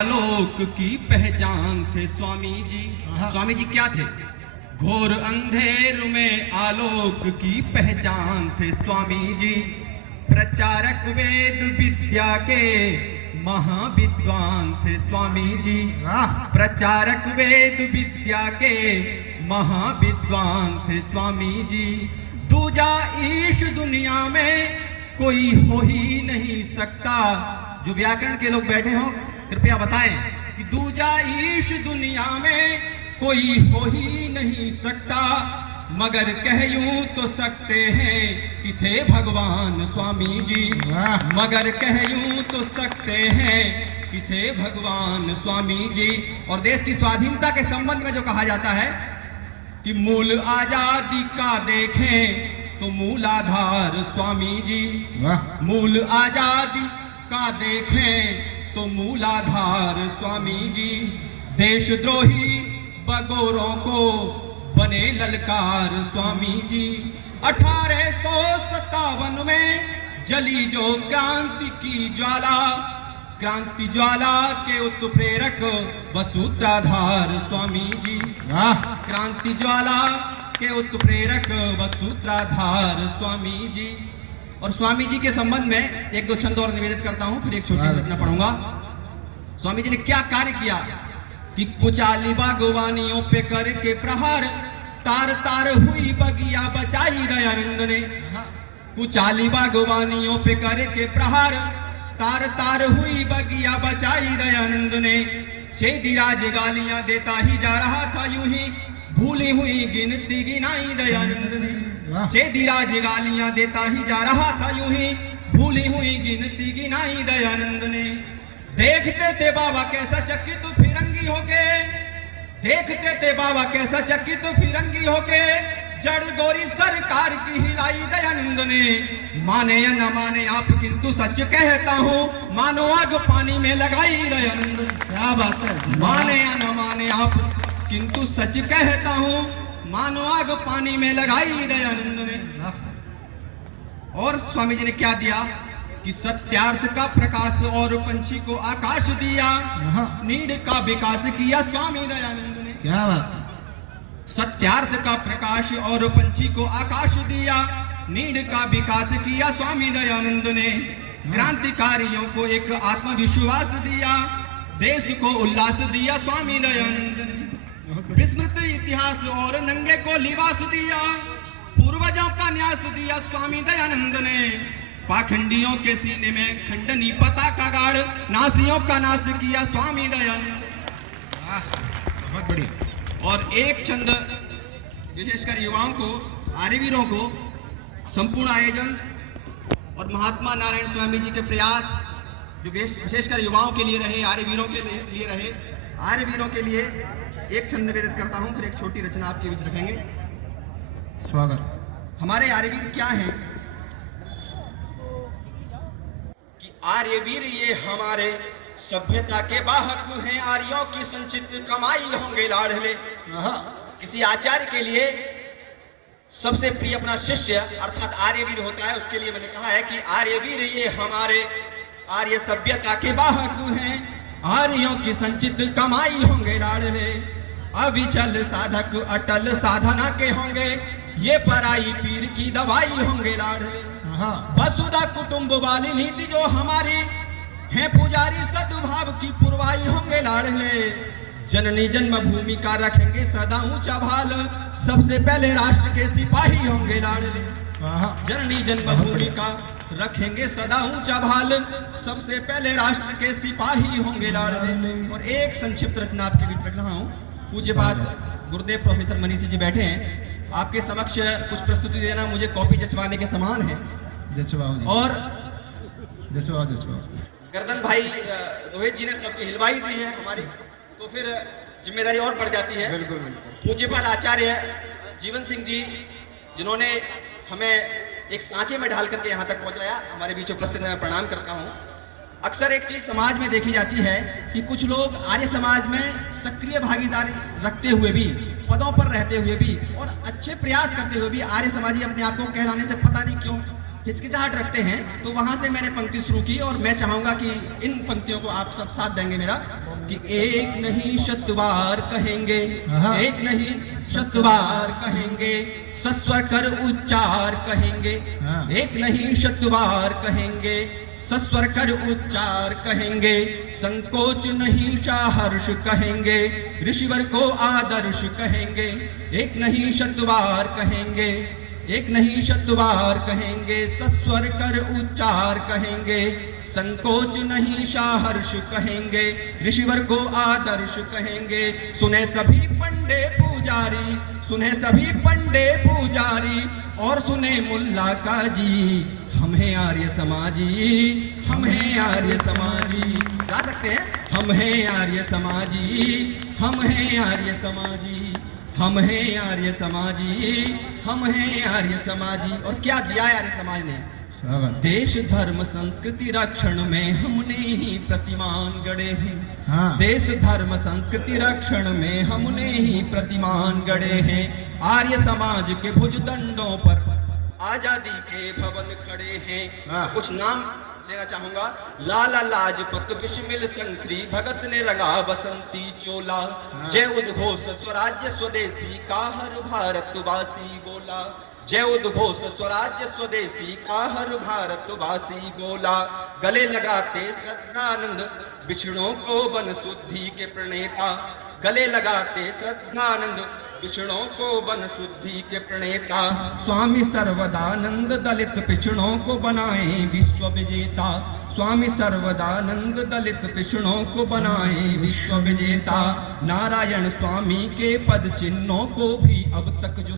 आलोक की पहचान थे स्वामी जी। स्वामी जी क्या थे? घोर अंधेर में आलोक की पहचान थे स्वामी जी। प्रचारक वेद विद्या के महाविद्वान थे स्वामी जी। प्रचारक वेद विद्या के महाविद्वान थे स्वामी जी। दूजा ईश दुनिया में कोई हो ही नहीं सकता। जो व्याकरण के लोग बैठे हों कृपया बताएं कि दूजा ईश दुनिया में कोई हो ही नहीं सकता। मगर कह यूं तो सकते हैं कि थे भगवान स्वामी जी। मगर कह यूं तो सकते हैं कि थे भगवान स्वामी जी। और देश की स्वाधीनता के संबंध में जो कहा जाता है कि मूल आजादी का देखें तो मूलाधार स्वामी जी। मूल आजादी का देखें तो मूलाधार स्वामी जी। देशद्रोही बगोरों को बने ललकार स्वामी जी। 1857 में जली जो क्रांति की ज्वाला, क्रांति ज्वाला के उत्प्रेरक व सूत्रधार स्वामी जी। क्रांति ज्वाला के उत्प्रेरक व सूत्रधार स्वामी जी। और स्वामी जी के संबंध में एक दो छंद और निवेदित करता हूं, फिर एक छोटी सी रचना पढ़ूंगा। स्वामी जी ने क्या कार्य किया कि कुचाली बागवानियों पे करके प्रहार, तार तार हुई बगिया बचाई दयानंद ने। कुचाली बागवानियों पे करके प्रहार, तार तार हुई बगिया बचाई दयानंद ने। चेदिराज गालियां देता ही जा रहा था यूं ही, भूली हुई गिनती गिनाई दयानंद ने। चेदिराज गालियां देता ही जा रहा था यूं ही, भूली हुई गिनती गिनाई दयानंद ने। देखते थे बाबा कैसा चकित फिरंगी होके, देखते थे बाबा कैसा चकित फिरंगी होके, जड़ गोरी सरकार की हिलाई दयानंद ने। माने या न माने आप किंतु सच कहता हूँ, मानो आग पानी में लगाई दयानंद। क्या बात है। माने या न माने आप किंतु सच कहता हूँ, मानो आग पानी में लगाई दयानंद ने। और स्वामी जी ने क्या दिया कि सत्यार्थ का प्रकाश और पंछी को आकाश दिया, नीड का विकास किया स्वामी दयानंद ने। क्या बात। सत्यार्थ का प्रकाश और पंछी को आकाश दिया, नीड का विकास किया स्वामी दयानंद ने। क्रांतिकारियों को एक आत्मविश्वास दिया, देश को उल्लास दिया स्वामी दयानंद ने। विस्मृत इतिहास और नंगे को लिबास दिया, पूर्वजों का न्यास दिया स्वामी दयानंद ने। पाखंडियों के सीने में खंडनी पताका गाड़, नासियों का नाश किया स्वामी दयानंद। बहुत बढ़िया। और एक छंद विशेषकर युवाओं को, आर्यवीरों को, संपूर्ण आयोजन और महात्मा नारायण स्वामी जी के प्रयास जो विशेषकर युवाओं के लिए रहे, आर्यवीरों के लिए रहे, आर्यवीरों के लिए एक छंद निवेदित करता हूं, फिर एक छोटी रचना आपके बीच रखेंगे। स्वागत। हमारे आर्यवीर क्या हैं कि आर्यवीर ये हमारे सभ्यता के वाहक हैं, आर्यों की संचित कमाई होंगे लाडले। किसी आचार्य के लिए सबसे प्रिय अपना शिष्य अर्थात आर्यवीर होता है। उसके लिए मैंने कहा है कि आर्यवीर ये हमारे आर्य सभ्यता के वाहक हैं, आर्यों की संचित कमाई होंगे लाडले। अविचल साधक अटल साधना के होंगे, ये पराई पीर की दवाई होंगे लाडले। वसुधा कुटुंब वाली नीति जो हमारी है, पुजारी सद्भाव की पुरवाई होंगे लाडले। जननी जन्मभूमि का रखेंगे सदा ऊंचा भाल, सबसे पहले राष्ट्र के सिपाही होंगे लाडले। जननी जन्मभूमि का रखेंगे सदा ऊंचा भाल, सबसे पहले राष्ट्र के सिपाही होंगे लाडले। और एक संक्षिप्त रचना आपके बीच रख रहा हूँ। पूज्यपाद गुरुदेव प्रोफेसर मनीषी जी बैठे हैं, आपके समक्ष कुछ प्रस्तुति देना मुझे कॉपी जचवाने के समान है। और जसवाओ। गर्दन भाई रोहित जी ने सबकी हिलवाई दी है हमारी, तो फिर जिम्मेदारी और बढ़ जाती है। बिल्कुल बिल्कुल। पूज्यपाद आचार्य जीवन सिंह जी, जिन्होंने हमें एक सांचे में ढाल करके यहाँ तक पहुँचाया, हमारे बीच उपस्थित मैं प्रणाम करता हूँ। अक्सर एक चीज समाज में देखी जाती है कि कुछ लोग आर्य समाज में सक्रिय भागीदारी रखते हुए भी, पदों पर रहते हुए भी और अच्छे प्रयास करते हुए भी आर्य समाजी अपने आप को कहलाने से पता नहीं क्यों हिचकिचाहट रखते हैं। तो वहां से मैंने पंक्ति शुरू की और मैं चाहूंगा कि इन पंक्तियों को आप सब साथ देंगे मेरा। कि एक नहीं शतवार कहेंगे, हाँ। एक नहीं शतवार कहेंगे, सस्वर कर उच्चार कहेंगे, हाँ। एक नहीं शतवार कहेंगे, सस्वर कर उच्चार कहेंगे, संकोच नहीं साहर्ष कहेंगे, ऋषिवर को आदर्श कहेंगे, एक नहीं शतवार कहेंगे, एक नहीं शतवार कहेंगे, सस्वर कर उच्चार कहेंगे, संकोच नहीं साहर्ष कहेंगे, ऋषिवर को आदर्श कहेंगे। सुने सभी पंडे पुजारी, सुने सभी पंडे पुजारी, और सुने मुल्ला काजी, हम हैं आर्य समाजी, हम हैं आर्य समाजी। गा सकते हैं, हम हैं आर्य समाजी, हम हैं आर्य समाजी, हम हैं आर्य समाजी, हम हैं आर्य समाजी। और क्या दिया है आर्य समाज ने? स्वागत। देश धर्म संस्कृति रक्षण में हमने ही प्रतिमान गढ़े हैं। हाँ। देश धर्म संस्कृति रक्षण में हमने ही प्रतिमान गढ़े हैं। आर्य समाज के भुजदंडों पर आजादी के भवन खड़े हैं। हाँ। कुछ नाम लेना चाहूंगा। लाला लाजपत बिस्मिल संग श्री भगत ने रंगा बसंती चोला, जय उद्घोष स्वराज्य स्वदेशी का हर भारतवासी बोला, जय उद्घोष स्वराज्य स्वदेशी का हर भारतवासी बोला। गले लगाते श्रद्धानंद विष्णु को बन शुद्धि के प्रणेता, गले लगाते श्रद्धानंद विष्णु को बन शुद्धि के प्रणेता। स्वामी सर्वदानंद दलित पिछड़ों को बनाए विश्व विजेता, स्वामी सर्वदानंद दलित पिछड़ों को बनाए विश्व विजेता। नारायण स्वामी के पद चिन्हों को भी अब तक जो